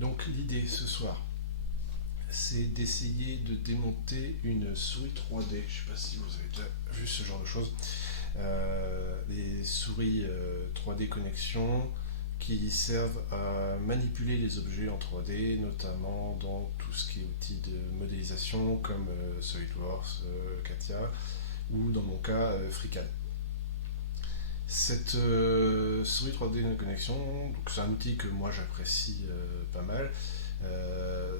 Donc l'idée ce soir, c'est d'essayer de démonter une souris 3D. Je ne sais pas si vous avez déjà vu ce genre de choses. Les souris 3D connexion qui servent à manipuler les objets en 3D, notamment dans tout ce qui est outils de modélisation comme SolidWorks, Katia, ou dans mon cas FreeCAD. Cette souris 3D de connexion, c'est un outil que moi j'apprécie pas mal.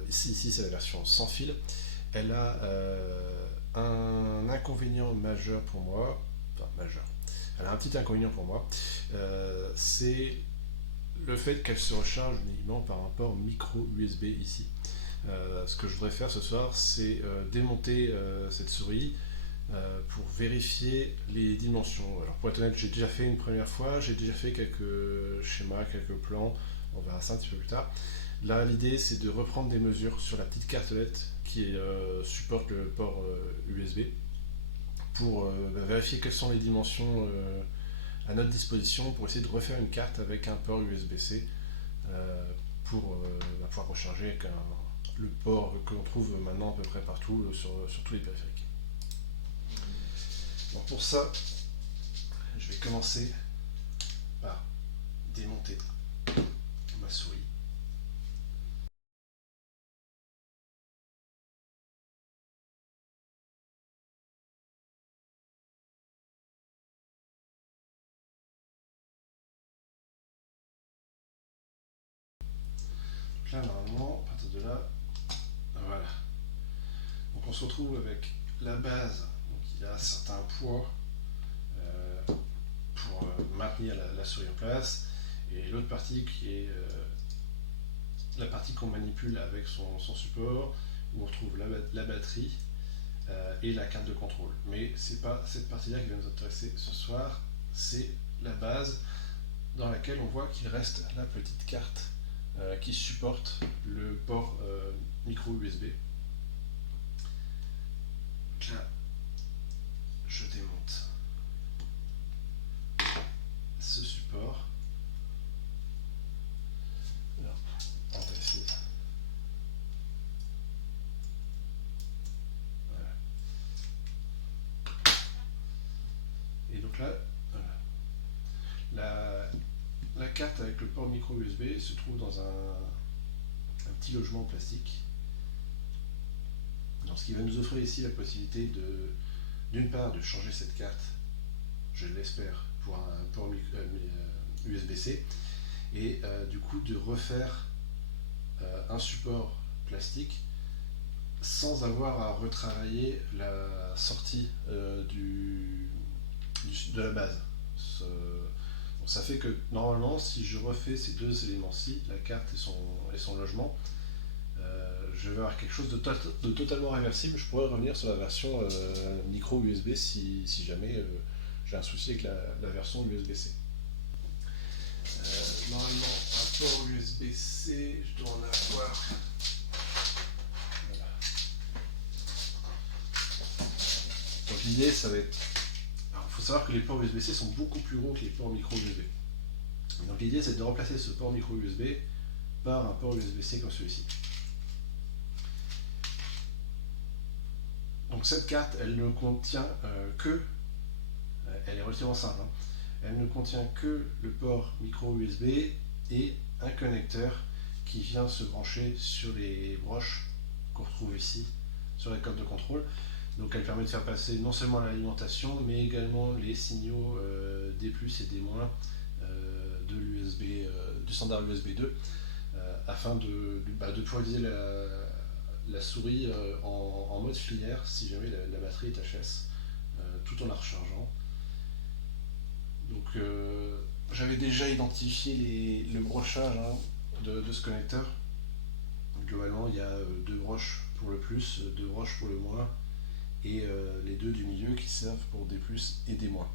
Ici c'est la version sans fil. Elle a un inconvénient majeur pour moi, enfin majeur. Elle a un petit inconvénient pour moi, c'est le fait qu'elle se recharge uniquement par un port micro USB ici. Ce que je voudrais faire ce soir, c'est démonter cette souris pour vérifier les dimensions. Alors pour être honnête, j'ai déjà fait une première fois, j'ai déjà fait quelques schémas, quelques plans, on verra ça un petit peu plus tard. Là, l'idée, c'est de reprendre des mesures sur la petite carte LED qui supporte le port USB pour vérifier quelles sont les dimensions à notre disposition pour essayer de refaire une carte avec un port USB-C pour pouvoir recharger avec le port que l'on trouve maintenant à peu près partout sur tous les périphériques. Donc pour ça, je vais commencer par démonter ma souris. Donc là, normalement, à partir de là, voilà. Donc on se retrouve avec la base, donc il a certains poids pour maintenir la souris en place, et l'autre partie qui est la partie qu'on manipule avec son support, où on retrouve la batterie et la carte de contrôle. Mais c'est pas cette partie-là qui va nous intéresser ce soir, c'est la base dans laquelle on voit qu'il reste la petite carte qui supporte le port micro USB. Donc là, je démonte ce support. Alors, on va essayer. Voilà. Et donc là, voilà. La carte avec le port micro USB se trouve dans un petit logement en plastique. Donc, ce qui va nous offrir ici la possibilité d'une part de changer cette carte, je l'espère, pour un port USB-C, et du coup de refaire un support plastique sans avoir à retravailler la sortie de la base. Donc ça fait que normalement, si je refais ces deux éléments-ci, la carte et son logement, je vais avoir quelque chose de totalement réversible. Je pourrais revenir sur la version micro USB si jamais j'ai un souci avec la version USB-C. Normalement, un port USB-C, je dois en avoir. Voilà. Donc l'idée, ça va être. Alors, il faut savoir que les ports USB-C sont beaucoup plus gros que les ports micro USB. Donc l'idée, c'est de remplacer ce port micro USB par un port USB-C comme celui-ci. Donc cette carte, elle ne contient elle est relativement simple, hein, elle ne contient que le port micro USB et un connecteur qui vient se brancher sur les broches qu'on retrouve ici, sur la coque de contrôle. Donc elle permet de faire passer non seulement l'alimentation, mais également les signaux D+, et D- de l'USB, du standard USB 2, afin de pouvoir utiliser la souris en mode filière si jamais la batterie est HS, tout en la rechargeant. Donc j'avais déjà identifié le brochage de ce connecteur. Globalement, il y a deux broches pour le plus, deux broches pour le moins, et les deux du milieu qui servent pour des plus et des moins.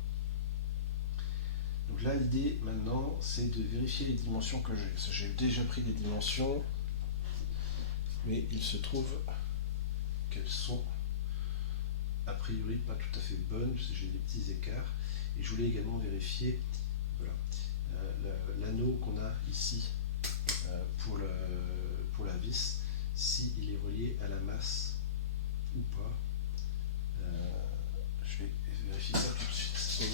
Donc là, l'idée maintenant, c'est de vérifier les dimensions que j'ai. J'ai déjà pris des dimensions, mais il se trouve qu'elles sont a priori pas tout à fait bonnes, parce que j'ai des petits écarts. Et je voulais également vérifier voilà, l'anneau qu'on a ici pour vis, s'il est relié à la masse ou pas. Je vais vérifier ça tout de suite. Si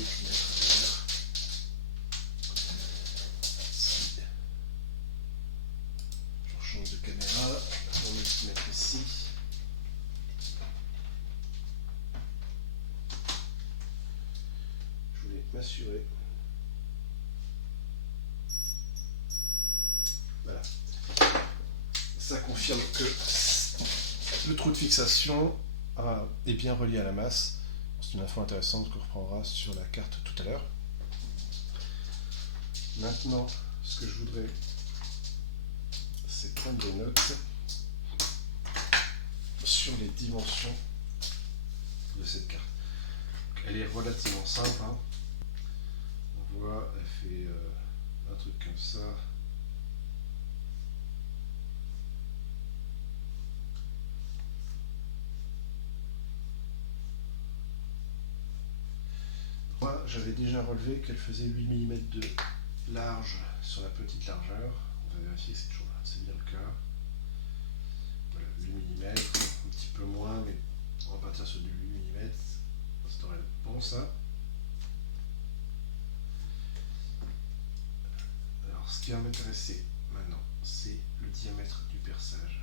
je change de caméra pour le mettre ici. Je voulais m'assurer. Voilà. Ça confirme que le trou de fixation est bien relié à la masse. C'est une info intéressante qu'on reprendra sur la carte tout à l'heure. Maintenant, ce que je voudrais, c'est prendre des notes sur les dimensions de cette carte. Donc, elle est relativement simple. Hein. On voit, elle fait un truc comme ça. Moi, j'avais déjà relevé qu'elle faisait 8 mm de large sur la petite largeur. On va vérifier que c'est bien le cas. Voilà, 8 mm, un petit peu moins, mais on va partir sur du 8 mm. Ça devrait être bon ça. Alors, ce qui va m'intéresser maintenant, c'est le diamètre du perçage,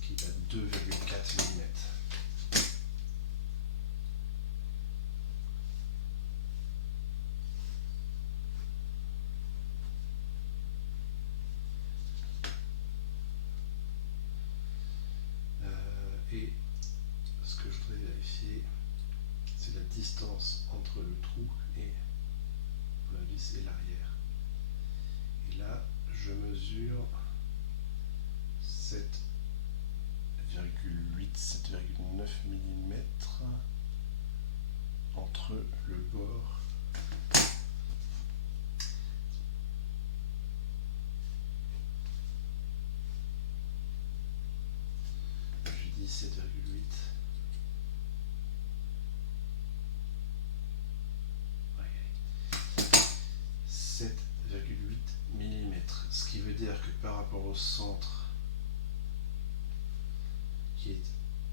qui est à 2,4 mm. Et ce que je voudrais vérifier, c'est la distance entre le trou et la vis et l'arrière. Et là, je mesure 7,9 mm entre le bord je dis 7,8. 7,8 mm, ce qui veut dire que par rapport au centre qui est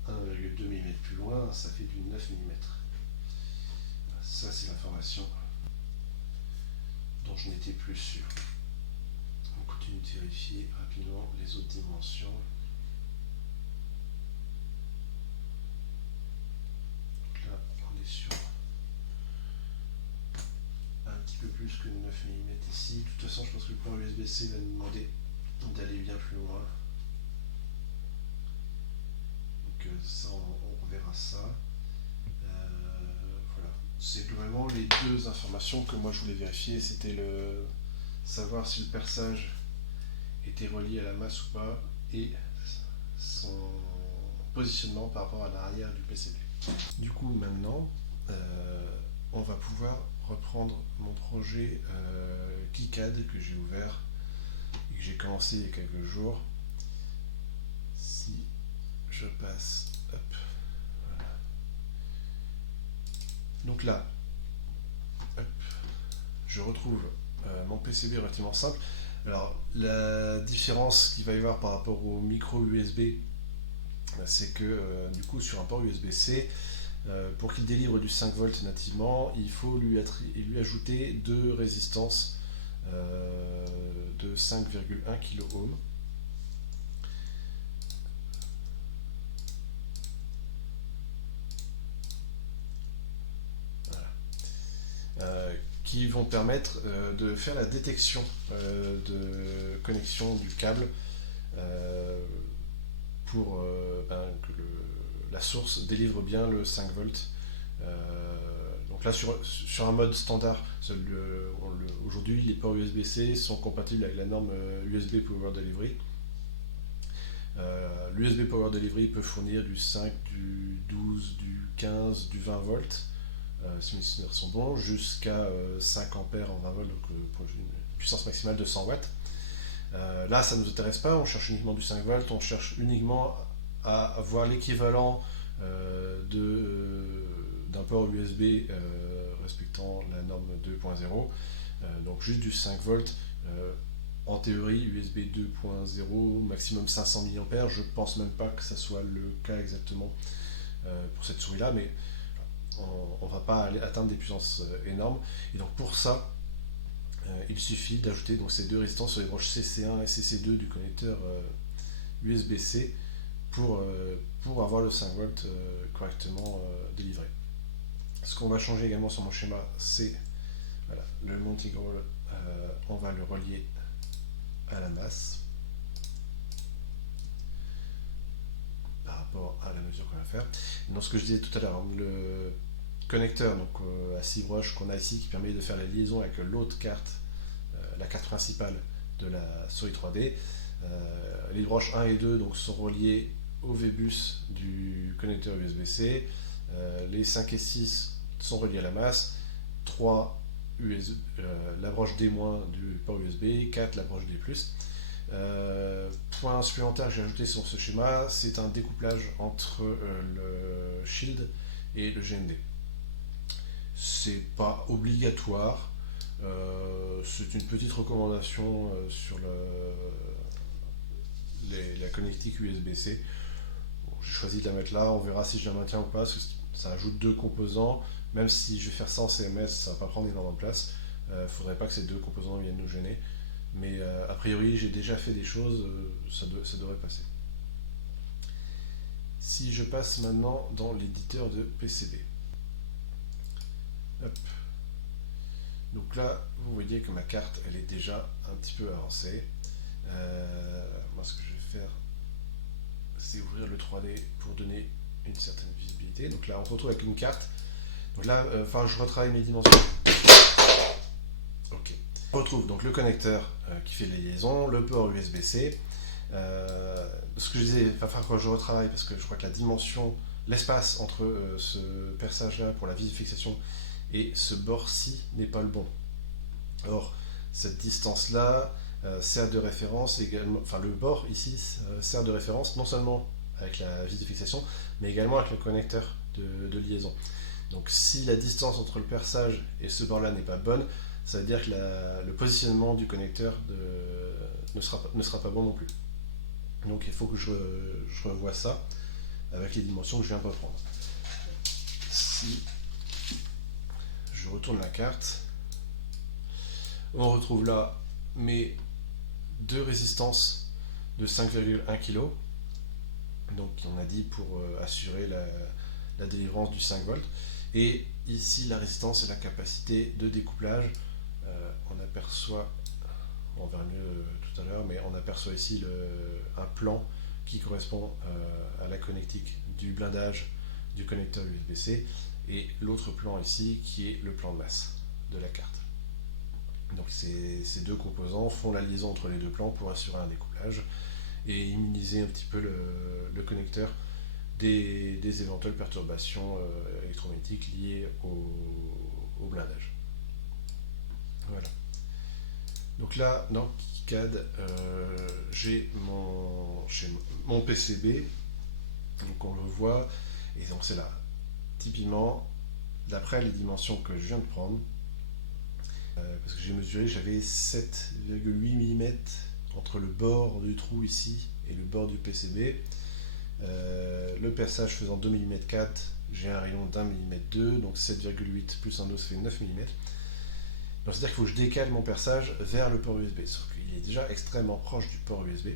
1,2 mm plus loin, ça fait du 9 mm. Ça, c'est l'information dont je n'étais plus sûr. On continue de vérifier rapidement les autres dimensions. Donc là, on est sur un petit peu plus que 9 mm ici. De toute façon, je pense que le port USB-C va nous demander d'aller bien plus loin. Donc ça, on verra ça. Voilà. C'est globalement les deux informations que moi je voulais vérifier. C'était savoir si le perçage était relié à la masse ou pas et son positionnement par rapport à l'arrière du PCB. Du coup, maintenant, on va pouvoir reprendre mon projet KiCad que j'ai ouvert et que j'ai commencé il y a quelques jours. Si je passe, hop, voilà. Donc là, hop, je retrouve mon PCB relativement simple. Alors, la différence qu'il va y avoir par rapport au micro USB, c'est que du coup, sur un port USB-C, pour qu'il délivre du 5 volts nativement, il faut lui ajouter deux résistances de 5,1 kΩ. Qui vont permettre de faire la détection de connexion du câble pour que la source délivre bien le 5 volts. Donc là, sur un mode standard, aujourd'hui, les ports USB-C sont compatibles avec la norme USB Power Delivery. L'USB Power Delivery peut fournir du 5, du 12, du 15, du 20 volts. Si mes souvenirs sont bons, jusqu'à 5 ampères en 20 volts, donc pour une puissance maximale de 100 watts. Là, ça ne nous intéresse pas, on cherche uniquement du 5 volts, on cherche uniquement à avoir l'équivalent d'un port USB respectant la norme 2.0, donc juste du 5 volts en en théorie USB 2.0, maximum 500 mAh. Je pense même pas que ça soit le cas exactement pour cette souris là, mais on ne va pas aller atteindre des puissances énormes. Et donc pour ça, il suffit d'ajouter donc ces deux résistances sur les branches CC1 et CC2 du connecteur USB-C pour avoir le 5 volts correctement délivré. Ce qu'on va changer également sur mon schéma, c'est voilà, le mounting roll, on va le relier à la masse par rapport à la mesure qu'on va faire. Donc ce que je disais tout à l'heure, le connecteur donc, à 6 broches qu'on a ici qui permet de faire la liaison avec l'autre carte, la carte principale de la souris 3D. Les broches 1 et 2 donc, sont reliées au VBus du connecteur USB-C. Les 5 et 6 sont reliés à la masse. 3 la broche D- du port USB, 4 la broche D+. Point supplémentaire que j'ai ajouté sur ce schéma, c'est un découplage entre le Shield et le GND. C'est pas obligatoire, c'est une petite recommandation sur la connectique USB-C. Bon, j'ai choisi de la mettre là, on verra si je la maintiens ou pas, parce que ça ajoute deux composants. Même si je vais faire ça en CMS, ça va pas prendre énormément de place. Faudrait pas que ces deux composants viennent nous gêner. Mais a priori, j'ai déjà fait des choses, ça devrait passer. Si je passe maintenant dans l'éditeur de PCB. Hop. Donc là, vous voyez que ma carte, elle est déjà un petit peu avancée. Moi, ce que je vais faire, c'est ouvrir le 3D pour donner une certaine visibilité. Donc là, on se retrouve avec une carte. Donc là, je retravaille mes dimensions. Ok. On retrouve donc le connecteur qui fait les liaisons, le port USB-C. Ce que je disais, il va falloir que je retravaille parce que je crois que la dimension, l'espace entre ce perçage-là pour la visifixation et ce bord-ci n'est pas le bon. Or, cette distance-là sert de référence également, enfin le bord ici sert de référence non seulement avec la visifixation, mais également avec le connecteur de liaison. Donc si la distance entre le perçage et ce bord-là n'est pas bonne, ça veut dire que le positionnement du connecteur ne sera pas bon non plus. Donc il faut que je revoie ça avec les dimensions que je viens de reprendre. Si je retourne la carte, on retrouve là mes deux résistances de 5,1 kg. Donc on a dit pour assurer la délivrance du 5 volts. Et ici la résistance et la capacité de découplage. On aperçoit, on verra mieux tout à l'heure, mais on aperçoit ici un plan qui correspond à la connectique du blindage du connecteur USB-C et l'autre plan ici qui est le plan de masse de la carte. Donc ces deux composants font la liaison entre les deux plans pour assurer un découplage et immuniser un petit peu le connecteur des éventuelles perturbations électromagnétiques liées au blindage. Voilà. Donc là, dans KiCad, j'ai mon PCB, donc on le voit, et donc c'est là, typiquement, d'après les dimensions que je viens de prendre, parce que j'ai mesuré, j'avais 7,8 mm entre le bord du trou ici et le bord du PCB. Le perçage faisant 2 mm 4, j'ai un rayon d'1 mm 2, donc 7,8 plus 1 autre, ça fait 9 mm. Donc c'est-à-dire qu'il faut que je décale mon perçage vers le port USB, sauf qu'il est déjà extrêmement proche du port USB.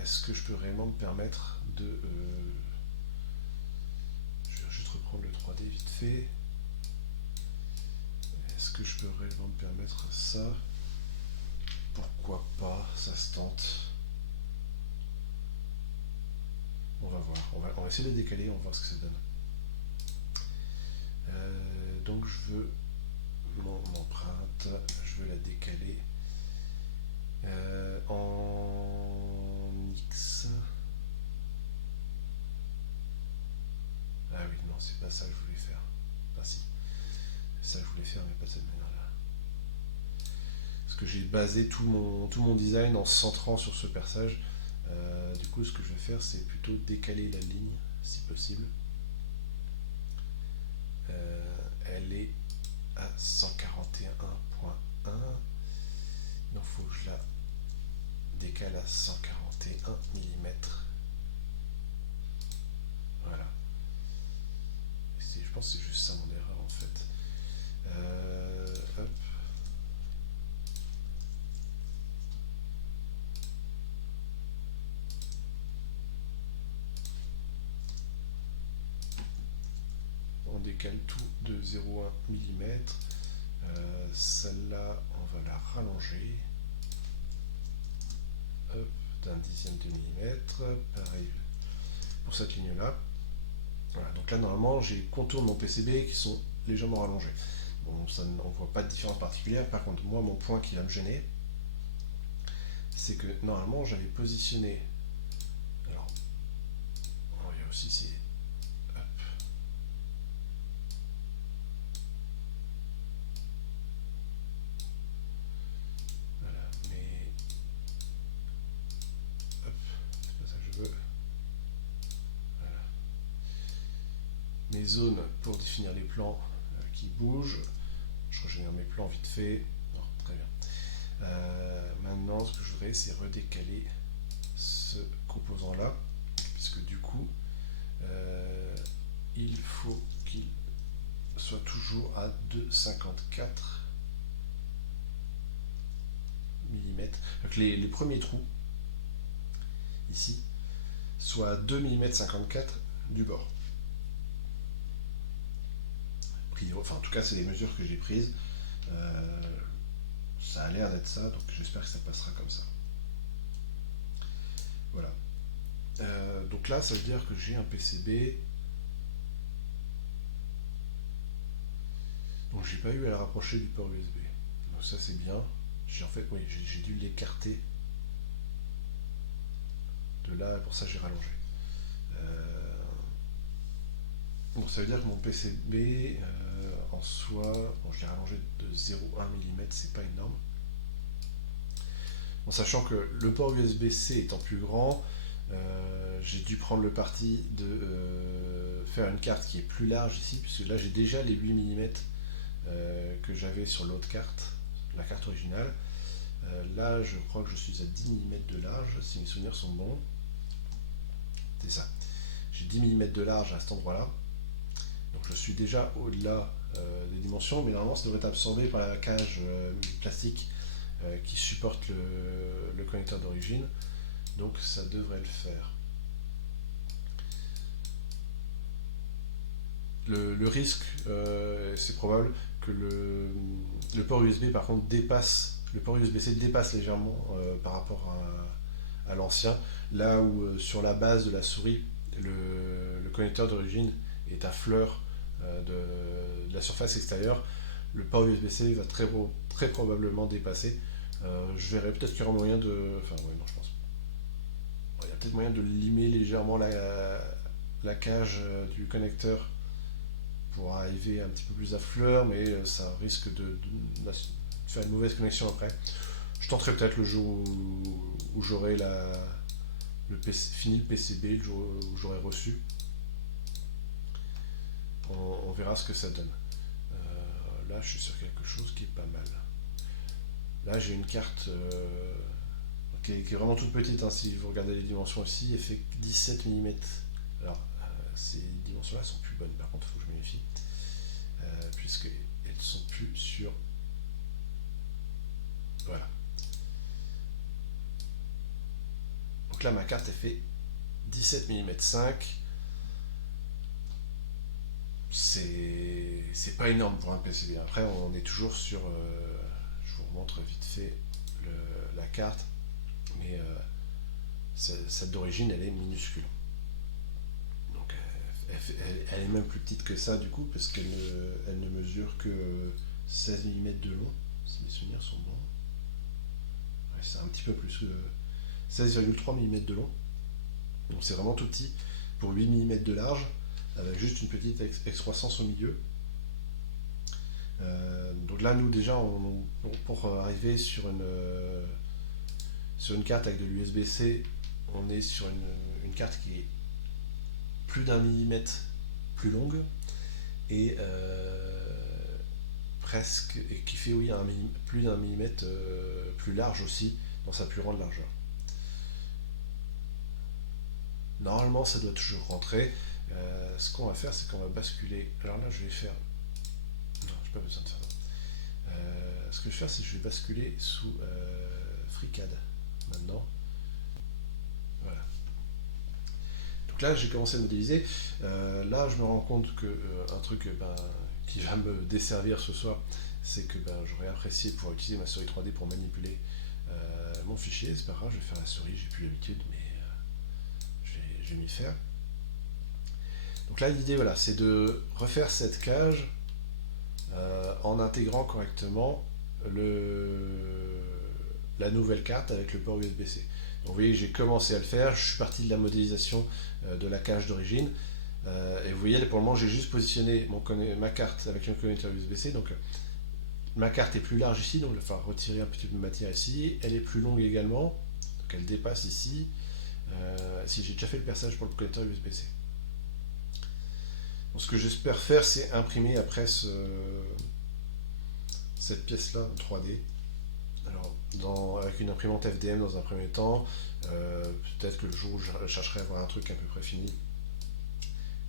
Est-ce que je peux réellement me permettre de... je vais juste reprendre le 3D vite fait. Est-ce que je peux réellement me permettre ça? Pourquoi pas, ça se tente. On va voir, on va essayer de décaler, on va voir ce que ça donne. Donc je veux mon empreinte, je veux la décaler en X. Ah oui, non, c'est pas ça que je voulais faire. Ah si, c'est ça que je voulais faire, mais pas de cette manière-là. Parce que j'ai basé tout mon design en se centrant sur ce perçage. Du coup, ce que je vais faire, c'est plutôt décaler la ligne, si possible. Elle est à 141.1. décale à 141 mm. Voilà. Je pense que c'est juste ça mon erreur en fait. Hop. On décale tout de 0,1 mm. Celle-là, on va la rallonger. Hop, d'un dixième de millimètre. Pareil pour cette ligne-là. Voilà, donc là, normalement, j'ai les contours de mon PCB qui sont légèrement rallongés. Bon, ça, on ne voit pas de différence particulière. Par contre, moi, mon point qui va me gêner, c'est que normalement, j'avais positionné. Alors, il y a aussi ces. Hop. Voilà, mais. Hop, c'est pas ça que je veux. Voilà. Mes zones pour définir les plans qui bougent. Je régénère mes plans vite fait. Non, très bien. Maintenant, ce que je voudrais, c'est redécaler ce composant-là, puisque du coup, il faut qu'il soit toujours à 2,54 mm. Donc les premiers trous, ici, soient à 2,54 mm du bord. Enfin, en tout cas, c'est les mesures que j'ai prises. Ça a l'air d'être ça, donc j'espère que ça passera comme ça. Voilà. Donc là, ça veut dire que j'ai un PCB. Donc j'ai pas eu à la rapprocher du port USB. Donc ça c'est bien. En fait, oui, j'ai dû l'écarter de là, pour ça j'ai rallongé. Bon, ça veut dire que mon PCB en soi, bon, je l'ai rallongé de 0,1 mm, c'est pas énorme. Bon, sachant que le port USB-C étant plus grand, j'ai dû prendre le parti de faire une carte qui est plus large ici, puisque là j'ai déjà les 8 mm que j'avais sur l'autre carte, la carte originale. Là je crois que je suis à 10 mm de large, si mes souvenirs sont bons. C'est ça. J'ai 10 mm de large à cet endroit-là. Donc je suis déjà au-delà des dimensions, mais normalement ça devrait être absorbé par la cage plastique qui supporte le connecteur d'origine. Donc ça devrait le faire. Le risque, c'est probable que le port USB par contre dépasse, le port USB-C dépasse légèrement par rapport à l'ancien, là où sur la base de la souris, le connecteur d'origine est à fleur de la surface extérieure. Le port USB-C va très probablement dépasser. Je verrai peut-être qu'il y aura moyen de. Enfin, ouais, non, je pense. Il y a peut-être moyen de limer légèrement la cage du connecteur pour arriver un petit peu plus à fleur, mais ça risque de faire une mauvaise connexion après. Je tenterai peut-être le jour où j'aurai fini le PCB, le jour où j'aurai reçu. On verra ce que ça donne. Là, je suis sur quelque chose qui est pas mal. Là, j'ai une carte qui est vraiment toute petite. Hein, si vous regardez les dimensions ici, elle fait 17 mm. Alors, ces dimensions-là sont plus bonnes, par contre, il faut que je me méfie. Puisqu'elles ne sont plus sur. Voilà. Donc là, ma carte, elle fait 17 mm 5. C'est pas énorme pour un PCB. Après, on est toujours sur. Je vous remontre vite fait la carte, mais celle d'origine, elle est minuscule. Donc, elle est même plus petite que ça, du coup, parce qu'elle ne mesure que 16 mm de long, si mes souvenirs sont bons. Ouais, c'est un petit peu plus. 16,3 mm de long. Donc, c'est vraiment tout petit pour 8 mm de large, avec juste une petite excroissance au milieu. Donc là, nous déjà, pour arriver sur une carte avec de l'USB-C, on est sur une carte qui est plus d'1 millimètre plus longue et qui fait oui plus d'1 millimètre plus large aussi dans sa plus grande largeur. Normalement, ça doit toujours rentrer. Ce qu'on va faire, c'est qu'on va basculer. Alors là, je vais faire. Non, j'ai pas besoin de faire ça. Ce que je vais faire, c'est que je vais basculer sous FreeCAD maintenant. Voilà. Donc là, j'ai commencé à modéliser. Là, je me rends compte que un truc qui va me desservir ce soir, c'est que j'aurais apprécié pouvoir utiliser ma souris 3D pour manipuler mon fichier. C'est pas grave, je vais faire la souris, j'ai plus l'habitude, mais je vais m'y faire. Donc là, l'idée, voilà, c'est de refaire cette cage en intégrant correctement la nouvelle carte avec le port USB-C. Donc vous voyez, j'ai commencé à le faire, je suis parti de la modélisation de la cage d'origine. Et vous voyez, pour le moment, j'ai juste positionné ma carte avec un connecteur USB-C. Donc ma carte est plus large ici, donc il va falloir retirer un petit peu de matière ici. Elle est plus longue également, donc elle dépasse ici. Si j'ai déjà fait le perçage pour le connecteur USB-C. Donc ce que j'espère faire, c'est imprimer après cette pièce-là en 3D. Alors, avec une imprimante FDM dans un premier temps, peut-être que le jour où je chercherai à avoir un truc à peu près fini,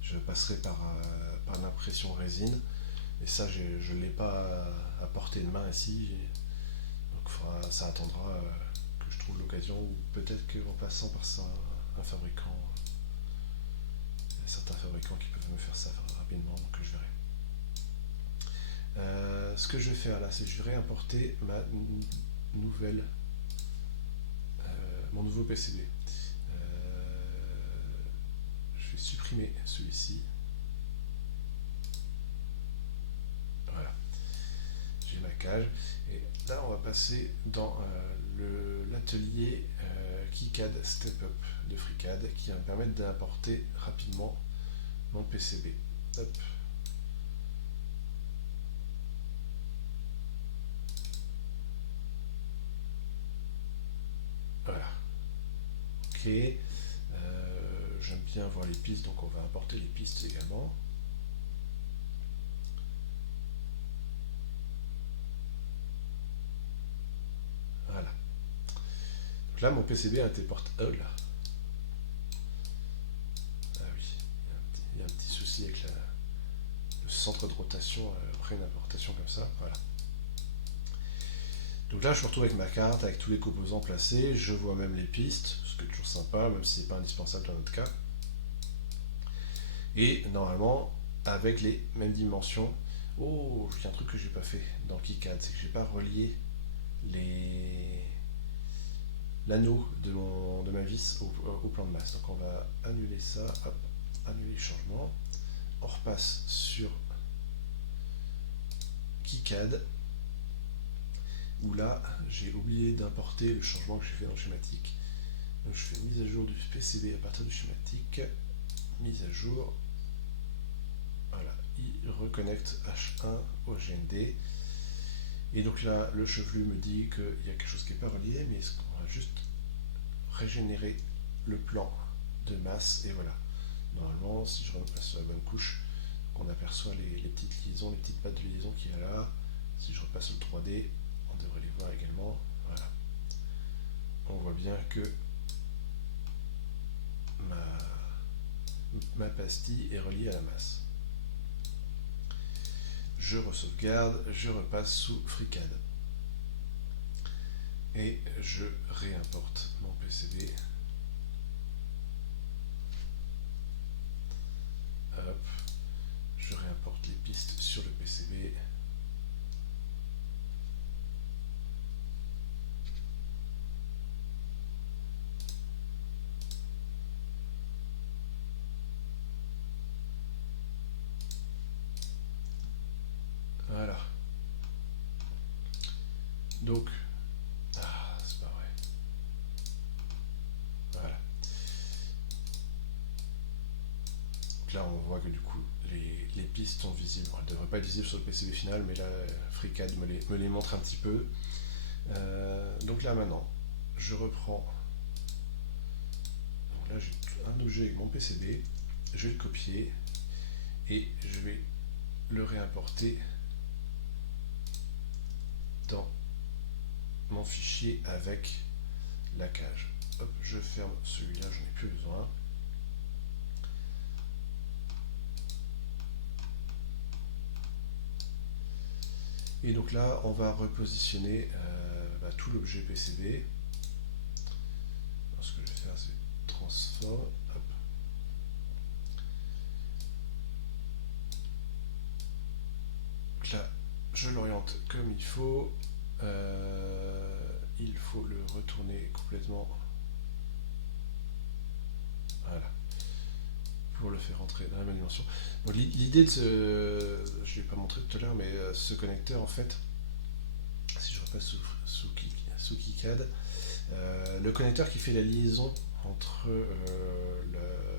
je passerai par l'impression résine. Et ça, je ne l'ai pas à portée de main ici. Donc ça attendra que je trouve l'occasion, ou peut-être qu'en passant par un fabricant, il y a certains fabricants qui peuvent me faire ça rapidement, donc je verrai. Ce que je vais faire là, c'est que je vais réimporter mon nouveau PCB. Je vais supprimer celui-ci. Voilà, j'ai ma cage. Et là, on va passer dans l'atelier KiCad Step Up de FreeCAD qui va me permettre d'importer rapidement mon PCB. Hop. Voilà. Ok. J'aime bien voir les pistes, donc on va importer les pistes également. Voilà. Donc là, mon PCB a été porté. Oh là. Ah oui, il y a un petit souci avec le centre de rotation après une importation comme ça. Voilà. Donc là, je me retrouve avec ma carte, avec tous les composants placés. Je vois même les pistes, ce qui est toujours sympa, même si c'est pas indispensable dans notre cas. Et normalement, avec les mêmes dimensions. Oh, il y a un truc que j'ai pas fait dans KiCad, c'est que j'ai pas relié l'anneau de ma vis au plan de masse. Donc on va annuler ça, hop, annuler le changement. On repasse sur KiCad, où là j'ai oublié d'importer le changement que j'ai fait dans le schématique. Donc je fais mise à jour du PCB à partir du schématique, mise à jour, voilà, il reconnecte H1 au GND. Et donc là, le chevelu me dit qu'il y a quelque chose qui n'est pas relié, mais on va juste régénérer le plan de masse, et voilà. Normalement, si je repasse sur la bonne couche, on aperçoit les petites liaisons, les petites pattes de liaison qu'il y a là. Si je repasse le 3D, on devrait les voir également. Voilà. On voit bien que ma pastille est reliée à la masse. Je re-sauvegarde, je repasse sous FreeCAD. Et je réimporte mon PCB. Hop. Je réimporte les pistes sur le PCB. Voilà. Donc, c'est pas vrai. Voilà. Donc là, on voit que du coup, les pistes sont visibles. Elles ne devraient pas être visibles sur le PCB final, mais là, FreeCAD me les montre un petit peu. Donc là, maintenant, je reprends. Donc là, j'ai un objet avec mon PCB. Je vais le copier et je vais le réimporter dans mon fichier avec la cage. Hop, je ferme celui-là, j'en ai plus besoin. Et donc là, on va repositionner tout l'objet PCB. Alors, ce que je vais faire, c'est transform. Hop. Donc là, je l'oriente comme il faut. Il faut le retourner complètement. Voilà. Pour le faire entrer dans la même dimension. Donc l'idée de ce. Je ne l'ai pas montré tout à l'heure, mais ce connecteur, en fait, si je repasse sous KiCad, le connecteur qui fait la liaison entre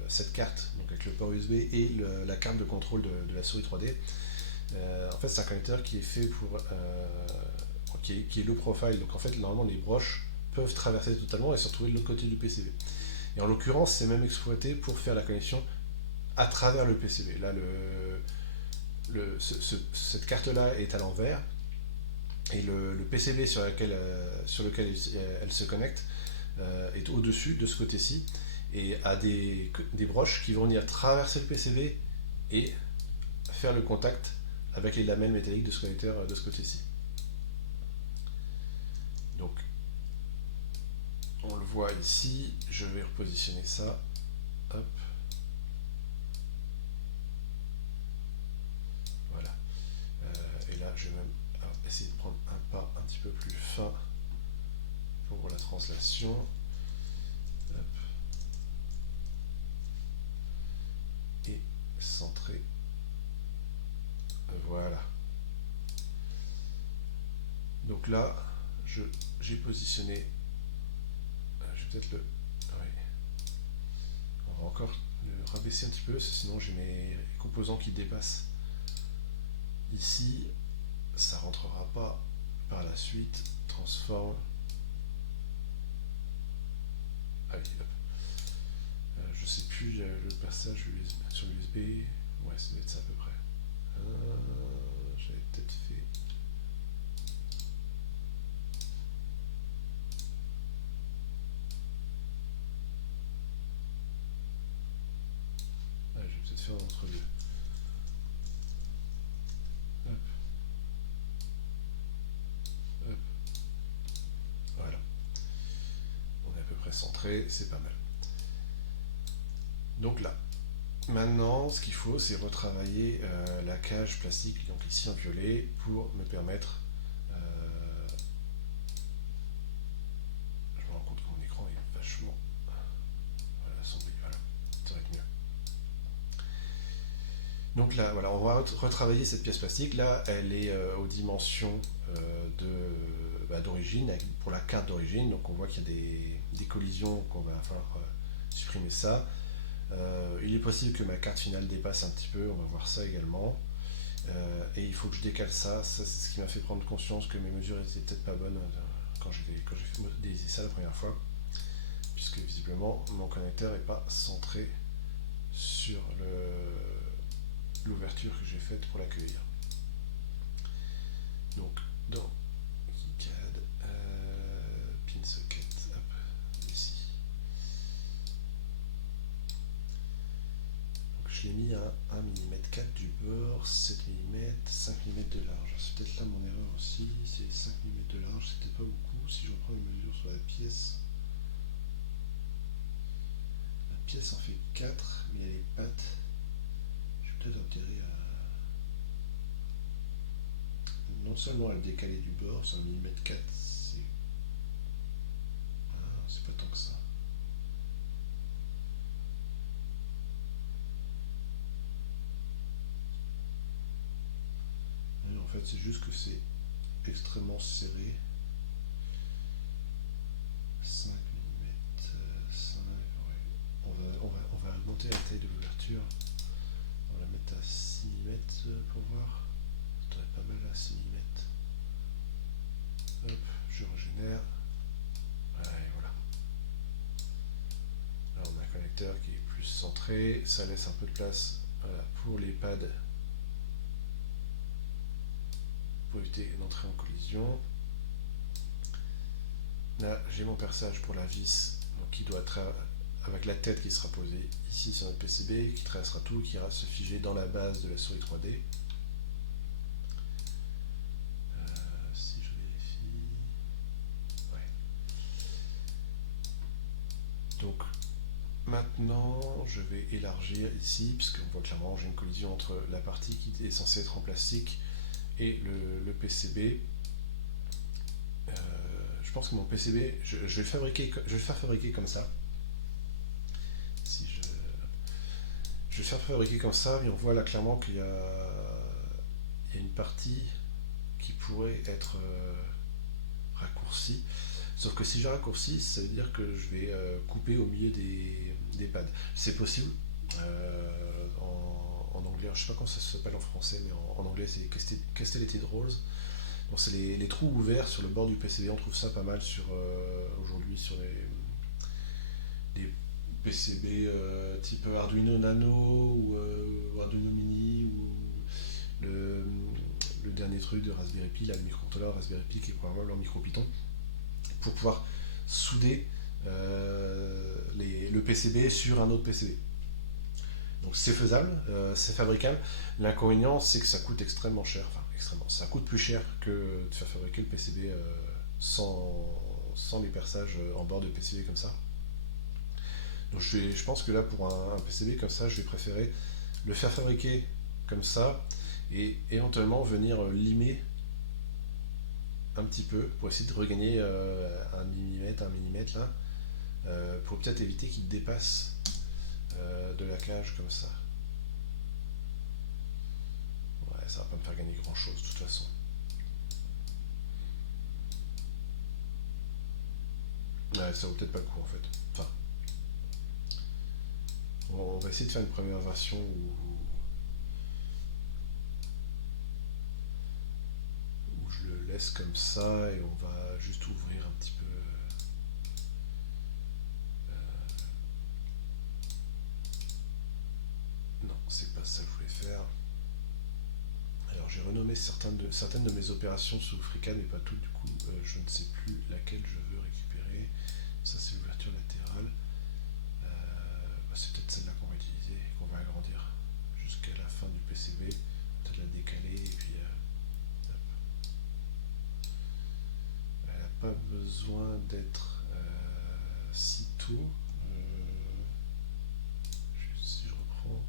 cette carte, donc avec le port USB, et la carte de contrôle de la souris 3D, en fait, c'est un connecteur qui est fait pour. Qui est low profile. Donc en fait, normalement, les broches peuvent traverser totalement et se retrouver de l'autre côté du PCB. Et en l'occurrence, c'est même exploité pour faire la connexion à travers le PCB. Là, cette carte-là est à l'envers et le PCB sur lequel elle se connecte est au-dessus de ce côté-ci et a des broches qui vont venir traverser le PCB et faire le contact avec les lamelles métalliques de ce connecteur de ce côté-ci. Donc, on le voit ici, je vais repositionner ça. Hop. Voilà. Et là, je vais même essayer de prendre un pas un petit peu plus fin pour la translation. Hop. Et centrer. Voilà. Donc là, j'ai positionné. Je vais peut-être le. Oui. On va encore le rabaisser un petit peu, sinon j'ai mes composants qui dépassent. Ici, ça rentrera pas par la suite. Transform. Allez, hop. Je sais plus le passage sur l'USB. Ouais, ça doit être ça à peu près. J'avais peut-être fait. Je vais peut-être faire entre deux. Hop. Hop. Voilà. On est à peu près centré, c'est pas mal. Donc là, maintenant, ce qu'il faut, c'est retravailler la cage plastique, donc ici en violet, pour me permettre. Je me rends compte que mon écran est vachement. Voilà, sombre, voilà, ça va être mieux. Donc là, voilà, on va retravailler cette pièce plastique. Là, elle est aux dimensions d'origine, pour la carte d'origine. Donc on voit qu'il y a des collisions, qu'on va falloir supprimer ça. Il est possible que ma carte finale dépasse un petit peu, on va voir ça également. Et il faut que je décale ça. Ça, c'est ce qui m'a fait prendre conscience que mes mesures étaient peut-être pas bonnes quand j'ai fait ça la première fois. Puisque visiblement, mon connecteur n'est pas centré sur l'ouverture que j'ai faite pour l'accueillir. Donc, dans KiCad, pin socket, hop, ici. Donc, je l'ai mis à 1 mm 4 du bord, 7 mm, 5 mm de large. C'est peut-être là mon erreur aussi, c'est 5 mm de large, c'est peut-être pas beaucoup. Si je reprends les mesures sur la pièce en fait 4, mais il y a les pattes. Je vais peut-être intérêt à. Non seulement à le décaler du bord, c'est 1 mm 4, c'est pas tant que ça. Et en fait, c'est juste que c'est extrêmement serré. 5 mm, 5, ouais. On va augmenter la taille de l'ouverture. On va la mettre à 6 mm pour voir. Ça devrait être pas mal à 6 mm. Hop, je régénère. Et voilà. Là, on a un connecteur qui est plus centré. Ça laisse un peu de place pour les pads pour éviter d'entrer en collision. Là, j'ai mon perçage pour la vis, donc qui doit être avec la tête qui sera posée ici sur notre PCB, qui traversera tout, qui ira se figer dans la base de la souris 3D. maintenant, je vais élargir ici, puisqu'on voit clairement j'ai une collision entre la partie qui est censée être en plastique et le PCB. Je pense que mon PCB, je vais le faire fabriquer comme ça. Si je vais le faire fabriquer comme ça, et on voit là clairement il y a une partie qui pourrait être raccourcie. Sauf que si je raccourcis, ça veut dire que je vais couper au milieu des pads. C'est possible. En anglais, je sais pas comment ça s'appelle en français, mais en anglais c'est castellated rolls. Bon, c'est les trous ouverts sur le bord du PCB. On trouve ça pas mal aujourd'hui sur les PCB type Arduino Nano ou Arduino Mini ou le, le dernier truc de Raspberry Pi, là, le microcontrôleur Raspberry Pi qui est probablement leur micro Python, pour pouvoir souder le PCB sur un autre PCB. Donc c'est faisable, c'est fabricable. L'inconvénient, c'est que ça coûte extrêmement cher. Enfin, extrêmement. Ça coûte plus cher que de faire fabriquer le PCB sans les perçages en bord de PCB comme ça. Donc je pense que là, pour un PCB comme ça, je vais préférer le faire fabriquer comme ça et éventuellement venir limer un petit peu pour essayer de regagner un millimètre là, pour peut-être éviter qu'il dépasse de la cage comme ça. Ouais, ça va pas me faire gagner grand chose de toute façon. Ouais, ça vaut peut-être pas le coup en fait. Enfin, on va essayer de faire une première version où je le laisse comme ça et on va juste ouvrir un petit peu. Non, c'est pas ça que je voulais faire. Alors j'ai renommé certaines de mes opérations sous FreeCAD, mais pas toutes du coup. Je ne sais plus laquelle je veux récupérer. Ça c'est l'ouverture latérale. C'est peut-être celle-là qu'on va utiliser et qu'on va agrandir jusqu'à la fin du PCB. Peut-être la décaler et puis elle n'a pas besoin d'être si tôt. Si je reprends,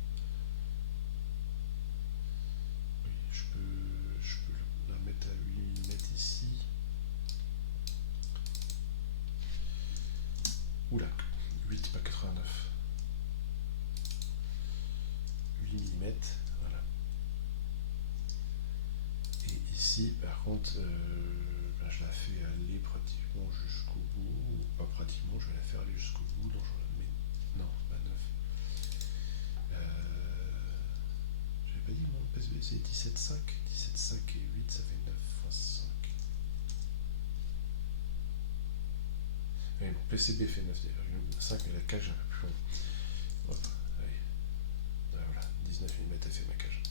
oui, je peux la mettre à 8 mm ici. Oula, 8 pas 89. 8 mm, voilà. Et ici, par contre, je la fais aller pratiquement jusqu'au bout. Pas pratiquement, je vais la faire aller jusqu'au bout. Non, non, pas 9. J'avais pas dit mon PSB, c'est 17,5. 17,5 et 8, ça fait 9 fois 5. Oui, mon PCB fait 9,5, mais la cage est un peu plus longue. Hop, allez. Voilà, 19 mm a fait ma cage.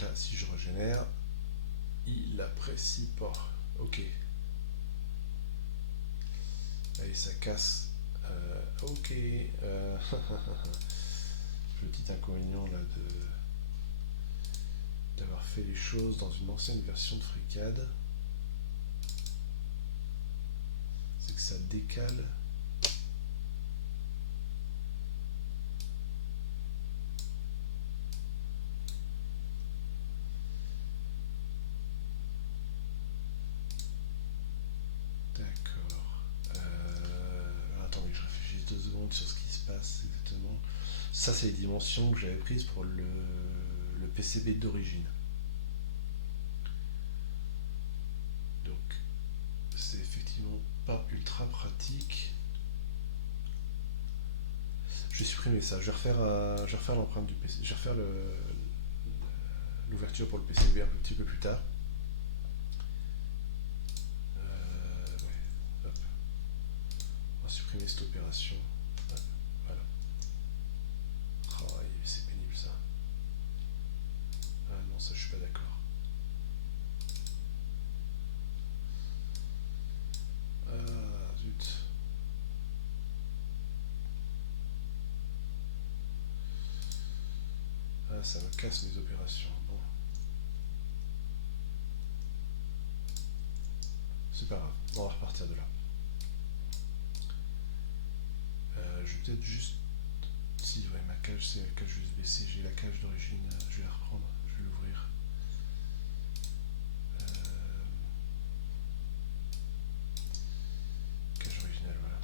Là, si je régénère, il apprécie pas. Ok. Allez, ça casse. Ok. Petit inconvénient là d'avoir fait les choses dans une ancienne version de FreeCAD, c'est que ça décale. D'accord. Attendez, je réfléchis 2 secondes sur ce qui se passe exactement. Ça, c'est les dimensions que j'avais prises pour le PCB d'origine. Donc, c'est effectivement pas ultra pratique. Je vais supprimer ça. Je vais refaire l'empreinte du PC. Je vais refaire l'ouverture pour le PCB un petit peu plus tard. Ouais. Hop. On va supprimer cette opération. Ouais. Voilà. Oh, c'est pénible ça. Ah non, ça je suis pas d'accord. Ah zut. Ah, ça me casse mes opérations. Bon. C'est pas grave, on va repartir de là. je vais peut-être juste... Si, ouais, ma cage, c'est la cage USB-C. J'ai la cage d'origine, je vais la reprendre, je vais l'ouvrir. Cage originale, voilà.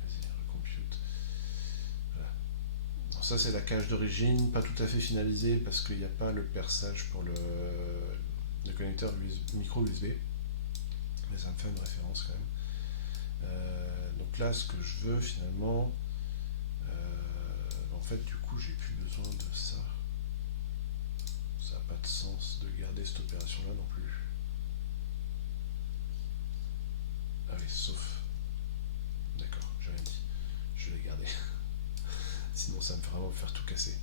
Vas-y, recompute. Voilà. Alors ça, c'est la cage d'origine, pas tout à fait finalisée parce qu'il n'y a pas le perçage pour le connecteur micro USB. Mais ça me fait une référence quand même. Donc là, ce que je veux finalement, en fait, du coup, j'ai plus besoin de ça. Ça n'a pas de sens de garder cette opération-là non plus. Ah oui, sauf. D'accord, j'ai rien dit. Je vais les garder. Sinon, ça me fait vraiment faire tout casser.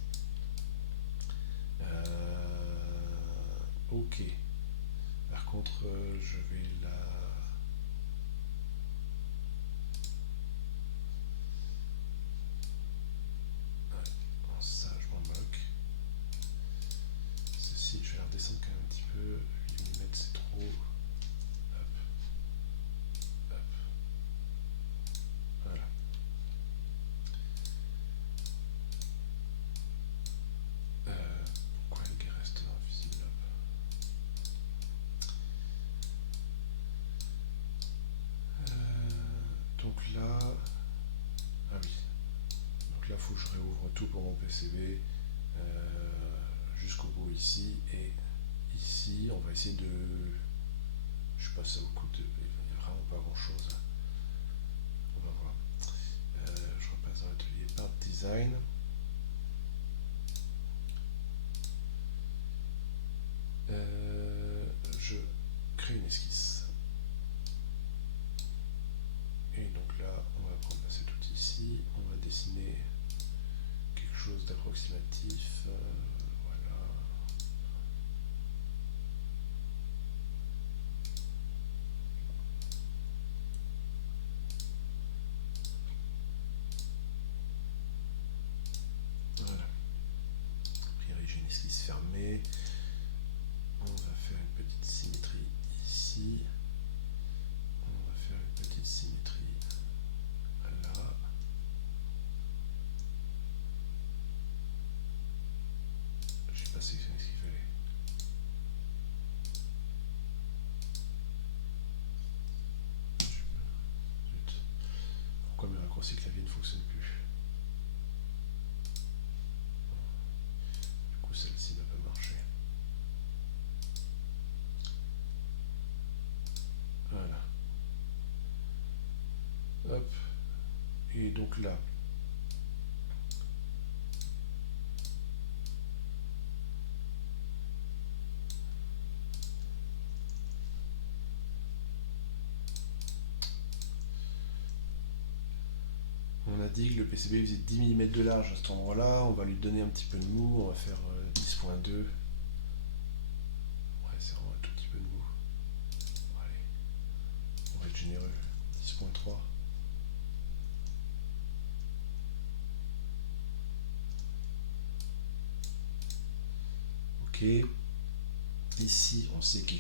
Ok. Par contre, je vais la... Ça, je m'en moque. Ceci, je vais la redescendre quand même un petit peu. 8 mm, c'est trop. Hop. Hop. Voilà. Pourquoi elle reste invisible? Donc là... Ah oui. Donc là, il faut que je réouvre tout pour mon PCB. Jusqu'au bout ici. Et ici, on va essayer de... Je sais pas, ça vaut le coup de... Il n'y a vraiment pas grand chose. On va voir. Je repasse dans l'atelier Part Design. Je crée une esquisse. Et donc là, on va prendre cet outil ici. On va dessiner quelque chose d'approximatif. Voilà. Voilà. A priori, j'ai une esquisse fermée. On va faire une petite symétrie ici. On va faire une petite symétrie là. Je sais pas sélectionné ce qu'il fallait. Zut. Pourquoi mes raccourcis clavier ne fonctionnent plus? Du coup, celle-ci n'a pas marché. Voilà. Hop. Et donc là, on a dit que le PCB faisait 10 mm de large à cet endroit-là. On va lui donner un petit peu de mou. On va faire 10.2. Ouais, c'est vraiment un tout petit peu de mou. Allez, on va être généreux. 10.3. Ok. Ici, on sait que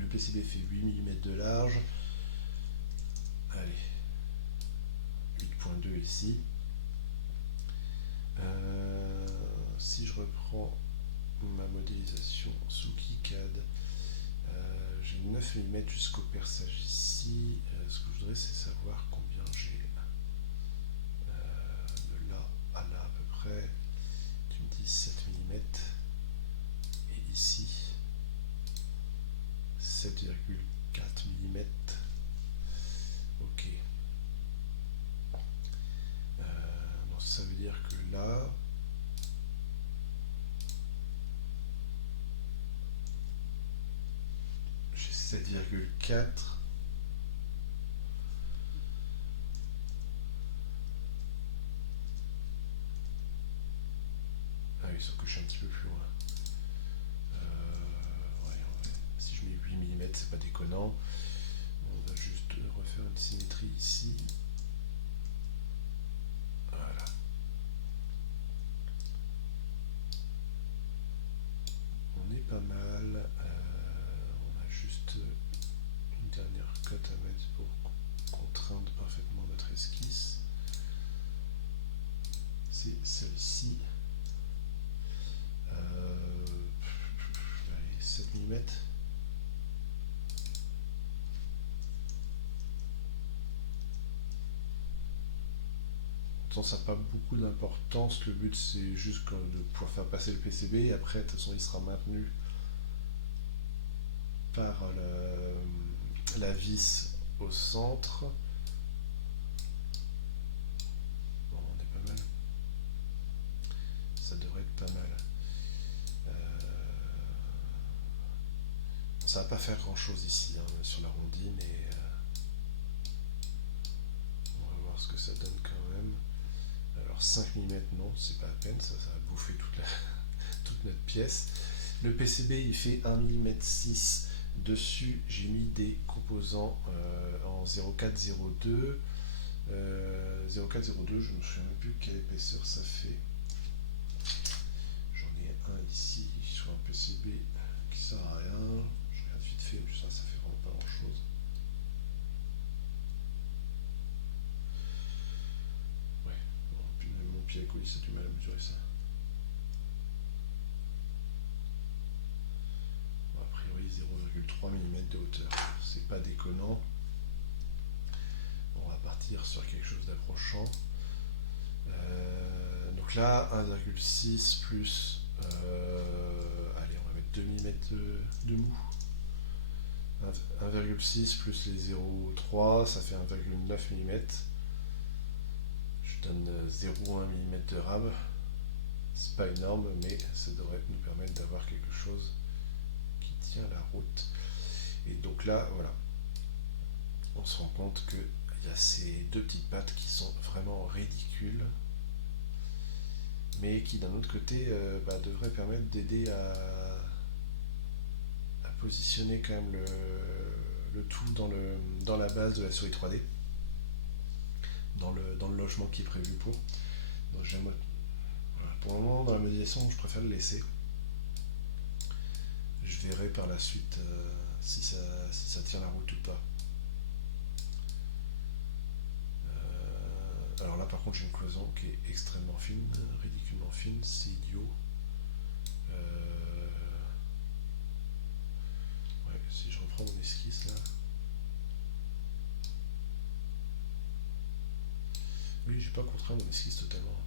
le PCB fait 8 mm de large. Allez. 8.2 ici. Si je reprends ma modélisation sous KiCad, j'ai 9 mm jusqu'au perçage ici. Ce que je voudrais, c'est savoir combien j'ai de là à là à peu près. Tu me dis 7 mm. Et ici, 7,4 mm. Ok. Donc ça veut dire que là, j'ai 7,4. Ah oui, sauf que je suis un petit peu plus loin. Ouais, si je mets 8 mm, c'est pas déconnant. On va juste refaire une symétrie ici. Voilà. On est pas mal. On a juste une dernière cote à mettre pour contraindre parfaitement notre esquisse. pourtant ça n'a pas beaucoup d'importance. Le but c'est juste de pouvoir faire passer le PCB et après de toute façon il sera maintenu par la vis au centre. Bon, on est pas mal. Ça devrait être pas mal. Ça va pas faire grand chose ici hein, sur l'arrondi, mais on va voir ce que ça donne quand même. Alors 5 mm non, c'est pas la peine, ça va bouffer toute notre pièce. Le PCB il fait 1 mm 6. Dessus j'ai mis des composants en 0402. 0402, je ne me souviens même plus quelle épaisseur ça fait. J'en ai un ici sur un PCB qui sert à rien. Je regarde vite fait, mais ça fait vraiment pas grand chose. Ouais, bon, puis même mon pied à colis a du mal à mesurer ça. Bon, a priori 0,3 mm de hauteur, c'est pas déconnant. On va partir sur quelque chose d'approchant. Donc là, 1,6 plus. Allez, on va mettre 2 mm de mou. 1,6 plus les 0,3, ça fait 1,9 mm. Je donne 0,1 mm de rab. C'est pas énorme, mais ça devrait nous permettre d'avoir quelque chose qui tient la route. Et donc là, voilà, on se rend compte qu'il y a ces deux petites pattes qui sont vraiment ridicules, mais qui d'un autre côté devraient permettre d'aider à positionner quand même le tout dans la base de la souris 3D, dans le logement qui est prévu pour. Donc voilà, pour le moment, dans la modélisation, je préfère le laisser. Je verrai par la suite si ça tient la route ou pas. Alors là par contre j'ai une cloison qui est extrêmement fine, ridiculement fine, c'est idiot. Ouais, si je reprends mon esquisse là. Oui, j'ai pas contraint mon esquisse totalement.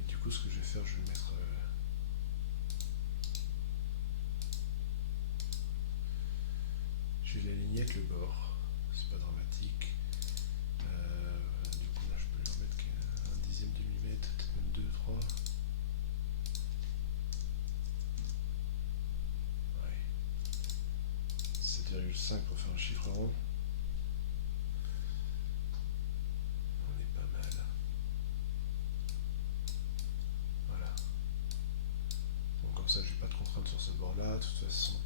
Et du coup ce que je vais faire, je vais mettre je vais l'aligner avec le bord, c'est pas dramatique. Du coup là je peux lui remettre un dixième de millimètre, peut-être même 2, 3. Ouais. 7,5 pour faire un chiffre rond. On est pas mal. Voilà. Donc comme ça j'ai pas de contrainte sur ce bord là, de toute façon.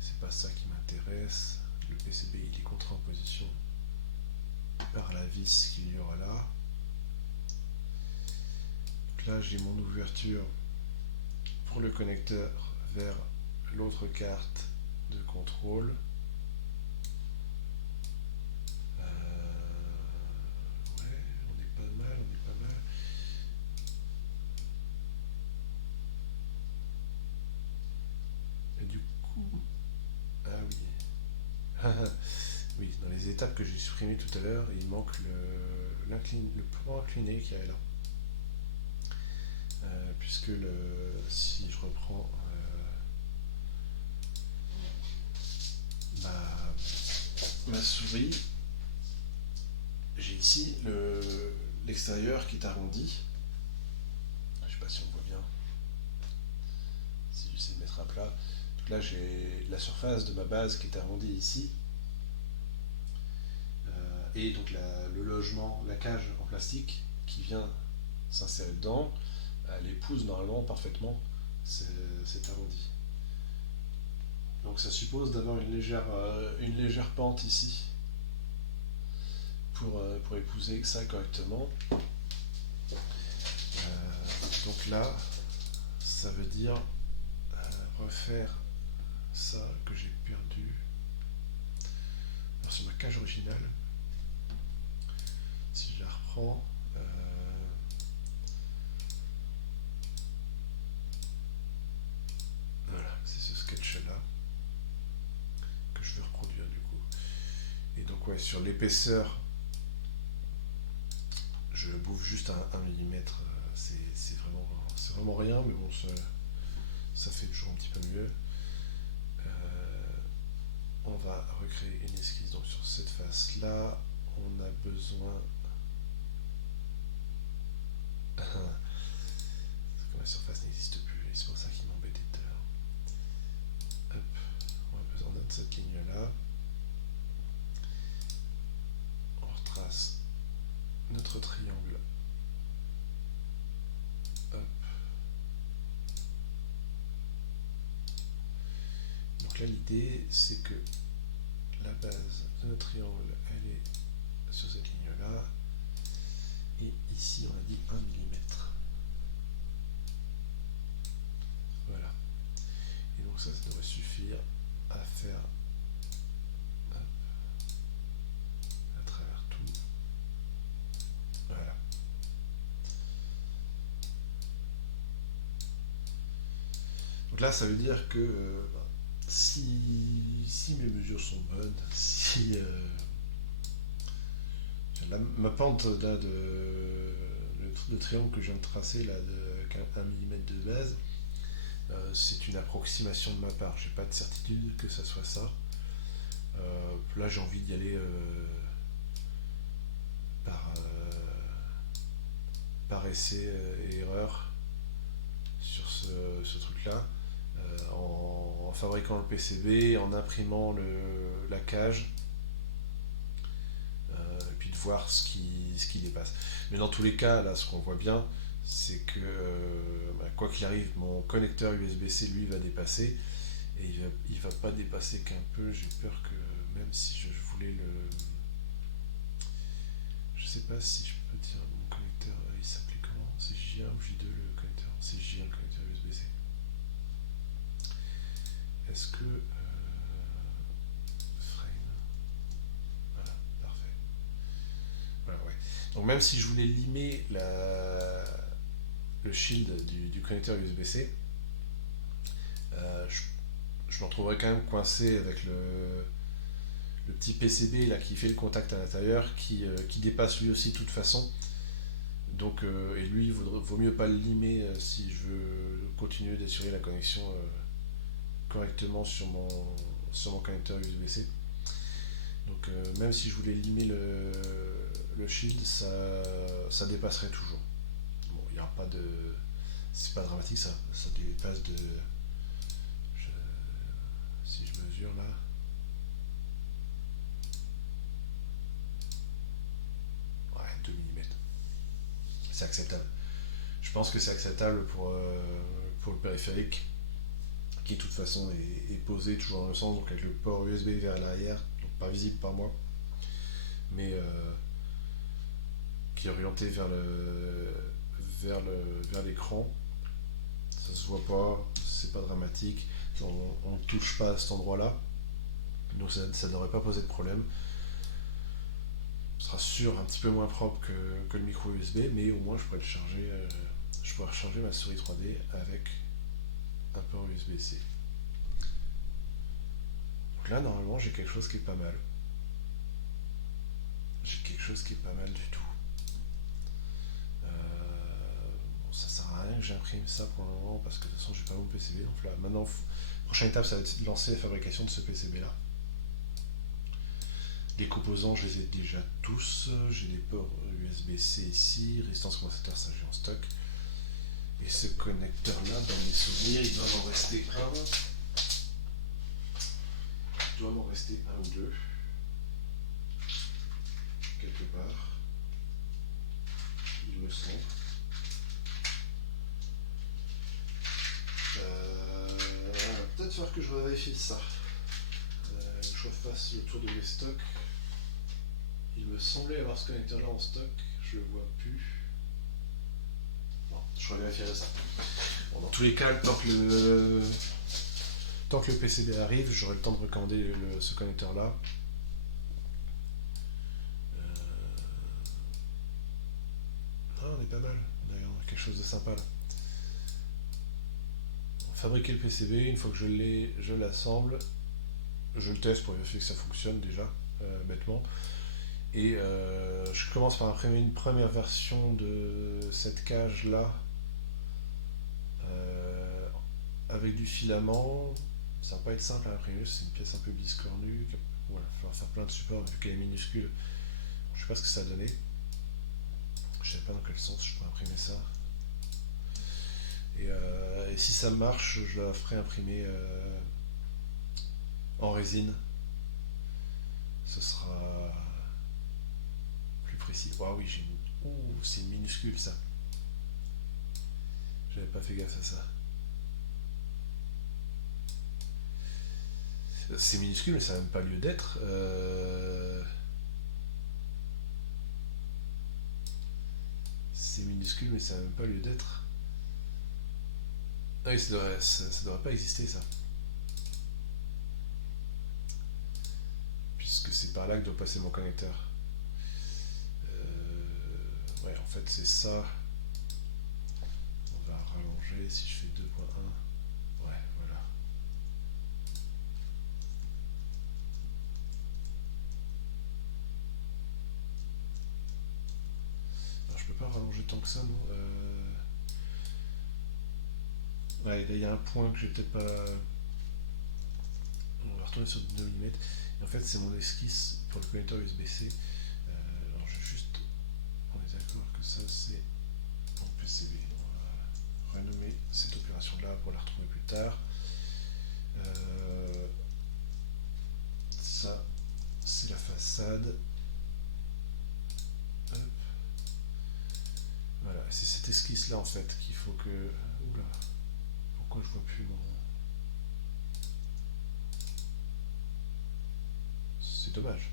C'est pas ça qui m'intéresse. Le PCB il est contraint en position par la vis qu'il y aura là. Donc là j'ai mon ouverture pour le connecteur vers l'autre carte de contrôle. Ouais, on est pas mal, on est pas mal. Et du coup, ah oui, oui, dans les étapes que j'ai supprimées tout à l'heure, il manque le plan incliné qui est là. Puisque si je reprends ma souris, j'ai ici l'extérieur qui est arrondi. Je sais pas si on voit bien. Si j'essaie de mettre à plat. Donc là j'ai la surface de ma base qui est arrondie ici. Et donc le logement, la cage en plastique qui vient s'insérer dedans, elle épouse normalement parfaitement cet arrondi. Donc ça suppose d'avoir une légère pente ici pour épouser ça correctement. Donc là, ça veut dire refaire ça que j'ai perdu. Alors sur ma cage originale, si je la reprends, voilà, c'est ce sketch là que je veux ouais, sur l'épaisseur, je bouffe juste un millimètre. C'est vraiment rien, mais bon, ça fait toujours un petit peu mieux. On va recréer une esquisse donc sur cette face là. On a besoin. Comme la surface n'existe plus, et c'est pour ça qu'il m'embêtait tout à l'heure. Hop, on a besoin de cette ligne là. On retrace notre triangle. Hop. Donc là l'idée c'est que la base de notre triangle elle est sur cette ligne là. Et ici on a dit 1 mm. Voilà. Et donc ça devrait suffire à faire hop, à travers tout. Voilà. Donc là ça veut dire que si mes mesures sont bonnes, si ma pente là le triangle que je viens de tracer là de 1 mm de base, c'est une approximation de ma part. J'ai pas de certitude que ça soit ça. Là j'ai envie d'y aller par, par essai et erreur sur ce truc là. En fabriquant le PCB, en imprimant la cage, et puis de voir ce qui dépasse. Mais dans tous les cas, là, ce qu'on voit bien, c'est que quoi qu'il arrive, mon connecteur USB-C, lui, va dépasser, et il va pas dépasser qu'un peu. J'ai peur que même si je voulais le... Je sais pas si je peux dire mon connecteur, il s'appelait comment? C'est J1 ou J2 le connecteur? C'est J1 le connecteur USB-C. Est-ce que frame, voilà, parfait. Voilà, ouais. Donc même si je voulais limer le shield du connecteur USB-C, je me retrouverais quand même coincé avec le petit PCB là qui fait le contact à l'intérieur, qui dépasse lui aussi de toute façon. Donc, et lui, vaut mieux pas le limer si je veux continuer d'assurer la connexion correctement sur mon connecteur USB-C. Donc même si je voulais limer le shield, ça dépasserait toujours. Bon, il n'y aura pas de... C'est pas dramatique ça dépasse de... Si je mesure là... Ouais, 2 mm. C'est acceptable. Je pense que c'est acceptable pour le périphérique, qui de toute façon est posé toujours dans le sens, donc avec le port USB vers l'arrière, donc pas visible par moi, mais qui est orienté vers l'écran. Ça se voit pas, c'est pas dramatique, on ne touche pas à cet endroit là, donc ça ne devrait pas poser de problème. Ce sera sûr un petit peu moins propre que le micro USB, mais au moins je pourrais le charger, je pourrais recharger ma souris 3D avec un port USB-C. Donc là normalement j'ai quelque chose qui est pas mal. J'ai quelque chose qui est pas mal du tout. Bon, ça sert à rien que j'imprime ça pour le moment parce que de toute façon j'ai pas mon PCB. Donc là maintenant, prochaine étape ça va être de lancer la fabrication de ce PCB là. Les composants, je les ai déjà tous. J'ai des ports USB-C ici, résistance condensateur, ça j'ai en stock. Et ce connecteur là, dans mes souvenirs, il doit m'en rester un. Il doit m'en rester un ou deux. Quelque part. Il me semble. Peut-être falloir que je vérifie ça. Que je fasse le tour de mes stocks. Il me semblait avoir ce connecteur là en stock, je le vois plus. Bon, je revérifierai ça. Bon, dans tous les cas, tant que le PCB arrive, j'aurai le temps de recommander ce connecteur là. On est pas mal, d'ailleurs, quelque chose de sympa là. Bon, fabriquer le PCB, une fois que je l'ai, je l'assemble. Je le teste pour vérifier que ça fonctionne déjà. bêtement. Et je commence par imprimer une première version de cette cage là euh, avec du filament. Ça va pas être simple à imprimer, c'est une pièce un peu biscornue. Voilà, il va falloir faire plein de supports vu qu'elle est minuscule. Je sais pas ce que ça a donné. Je sais pas dans quel sens je peux imprimer ça. Et si ça marche, je la ferai imprimer en résine. Ce sera plus précis. Ah oui, j'ai une... Ouh, c'est minuscule ça. J'avais pas fait gaffe à ça. C'est minuscule, mais ça n'a même pas lieu d'être. C'est minuscule, mais ça n'a même pas lieu d'être. Ah oui, ça devrait pas exister ça. Puisque c'est par là que doit passer mon connecteur. Ouais, en fait, c'est ça. On va rallonger si je fais 2.1. Ouais, voilà. Alors, je peux pas rallonger tant que ça, non. Ouais, là, il y a un point que j'ai peut-être pas. On va retourner sur 2 mm. Et en fait, c'est mon esquisse pour le connecteur USB-C. Alors, je vais juste. On est d'accord que ça, c'est mon PCB. On va renommer cette opération-là pour la retrouver plus tard. Euh, Ça, c'est la façade. Hop. Voilà, c'est cette esquisse-là en fait qu'il faut que. Oula, pourquoi je vois plus mon. C'est dommage.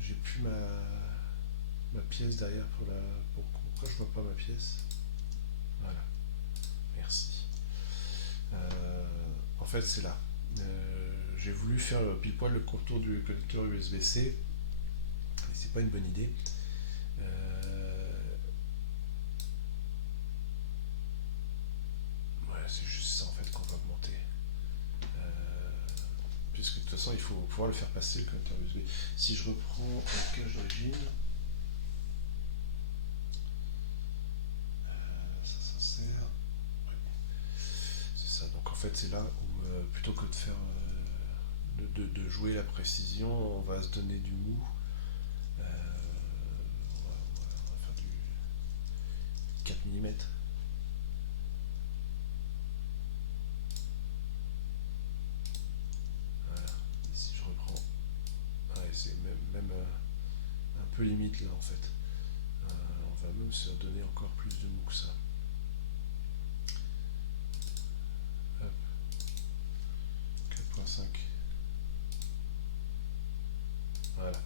J'ai plus ma pièce derrière pour la. Pourquoi je vois pas ma pièce? Voilà, merci. En fait, c'est là. J'ai voulu faire pile poil le contour du connecteur USB-C, et c'est pas une bonne idée. Euh, ouais, c'est juste ça en fait qu'on va augmenter. Euh, Puisque de toute façon, il faut pouvoir le faire passer le connecteur USB. Si je reprends la cage d'origine, ça s'insère. Ouais, c'est ça. Donc en fait, c'est là où plutôt que de faire de jouer la précision, on va se donner du mou. On va faire du 4 mm. Voilà. Et si je reprends, ouais, c'est même un peu limite là en fait. On va même se donner encore plus de mou que ça. Hop, 4.5. Voilà.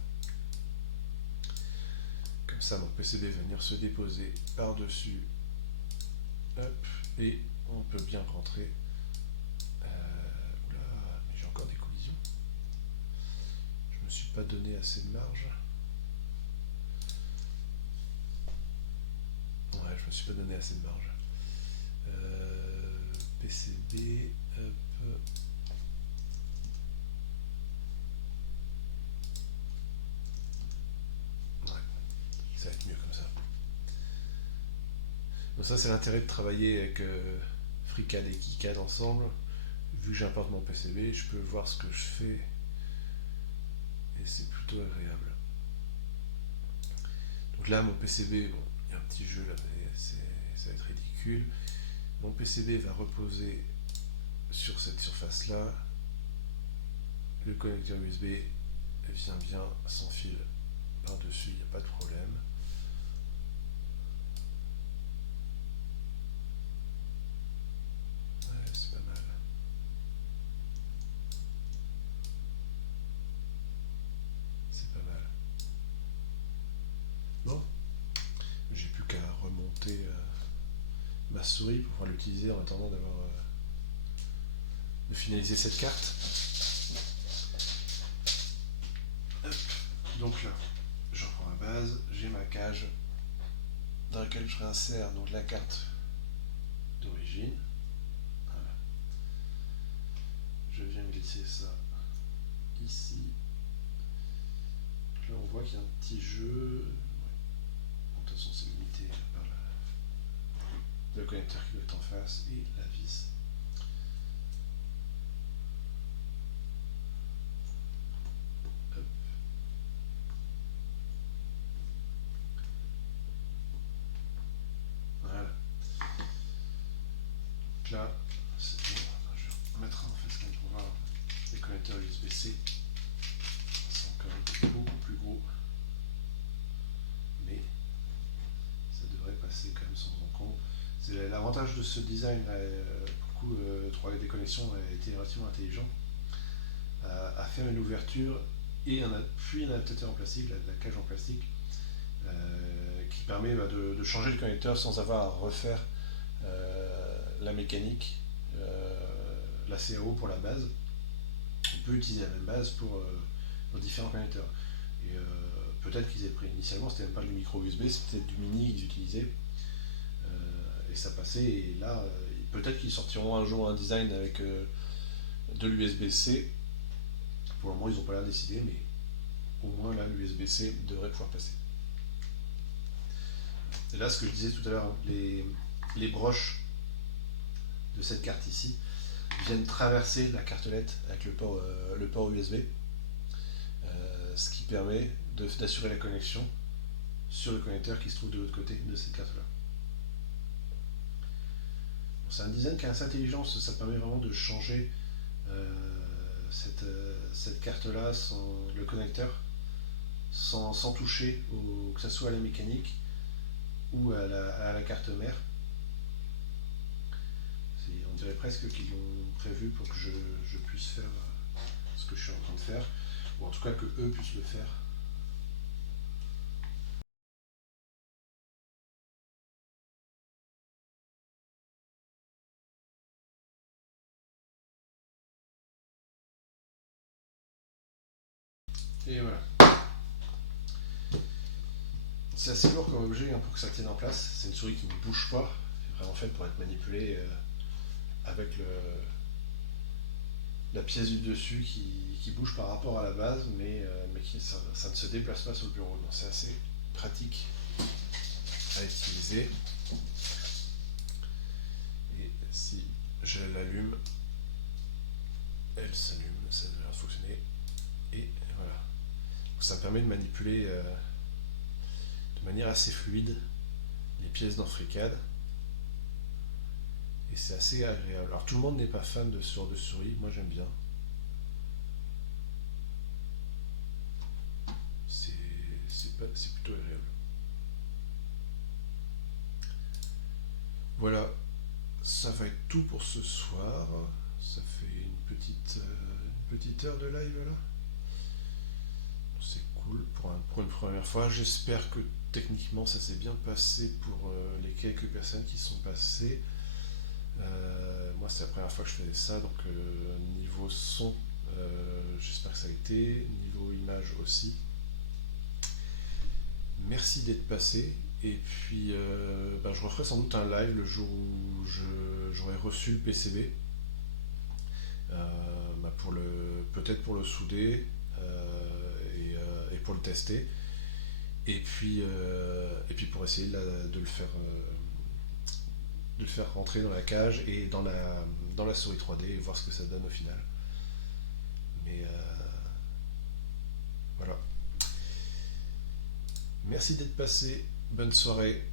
Comme ça, mon PCB va venir se déposer par-dessus. Hop, et on peut bien rentrer. Oula, mais j'ai encore des collisions. Je me suis pas donné assez de marge. Ouais, je me suis pas donné assez de marge. PCB, hop. Ouais, ça va être mieux comme ça. Donc ça, c'est l'intérêt de travailler avec FreeCAD et KiCad ensemble. Vu que j'importe mon PCB, je peux voir ce que je fais et c'est plutôt agréable. Donc là, mon PCB, bon, il y a un petit jeu là, mais ça va être ridicule. Mon PCB va reposer sur cette surface-là. Le connecteur USB vient bien sans fil par-dessus, il n'y a pas de problème. Ouais, c'est pas mal. C'est pas mal. Bon, j'ai plus qu'à remonter ma souris pour pouvoir l'utiliser en attendant de finaliser cette carte. Hop. Donc là, je reprends ma base, j'ai ma cage dans laquelle je réinsère donc la carte d'origine. Voilà. Je viens glisser ça ici. Donc là on voit qu'il y a un petit jeu. Bon, de toute façon c'est limité par le connecteur qui doit être en face et la vis. Hop. Voilà. Donc là, c'est bon. Attends, je vais mettre en face quand même pour voir les connecteurs USB-C. Ils sont quand même beaucoup plus gros. Mais ça devrait passer quand même sans encombre. C'est l'avantage de ce design, pour le coup, 3D Déconnexion a été relativement intelligent, à faire une ouverture et puis un adaptateur en plastique, la cage en plastique, qui permet de changer le connecteur sans avoir à refaire la mécanique, la CAO pour la base. On peut utiliser la même base pour nos différents connecteurs. Et peut-être qu'ils avaient pris initialement, c'était même pas du micro USB, c'est peut-être du mini qu'ils utilisaient. Et ça passait, et là, peut-être qu'ils sortiront un jour un design avec de l'USB-C. Pour le moment, ils n'ont pas l'air décidé, mais au moins là, l'USB-C devrait pouvoir passer. Et là, ce que je disais tout à l'heure, les broches de cette carte ici viennent traverser la cartelette avec le port USB, ce qui permet d'assurer la connexion sur le connecteur qui se trouve de l'autre côté de cette carte-là. Bon, c'est un design qui est assez intelligent, ça permet vraiment de changer cette carte-là, le connecteur, sans toucher que ce soit à la mécanique ou à la carte mère. On dirait presque qu'ils l'ont prévu pour que je puisse faire ce que je suis en train de faire, ou en tout cas que eux puissent le faire. Et voilà. C'est assez lourd comme objet pour que ça tienne en place. C'est une souris qui ne bouge pas. C'est vraiment fait pour être manipulée avec la pièce du dessus qui bouge par rapport à la base, mais ça ne se déplace pas sur le bureau. Donc c'est assez pratique à utiliser. Et si je l'allume, elle s'allume, ça devrait fonctionner. Et voilà. Donc ça me permet de manipuler de manière assez fluide les pièces dans FreeCAD. Et c'est assez agréable. Alors tout le monde n'est pas fan de ce genre de souris, moi j'aime bien. C'est plutôt agréable. Voilà, ça va être tout pour ce soir. Ça fait une petite heure de live là. C'est cool pour une première fois. J'espère que techniquement ça s'est bien passé pour les quelques personnes qui sont passées. Moi c'est la première fois que je faisais ça, donc niveau son, j'espère que ça a été. Niveau image aussi. Merci d'être passé. Et puis je referai sans doute un live le jour où j'aurai reçu le PCB. Peut-être pour le souder et pour le tester. Et puis pour essayer de le faire rentrer dans la cage et dans la souris 3D et voir ce que ça donne au final. Mais voilà. Merci d'être passé. Bonne soirée.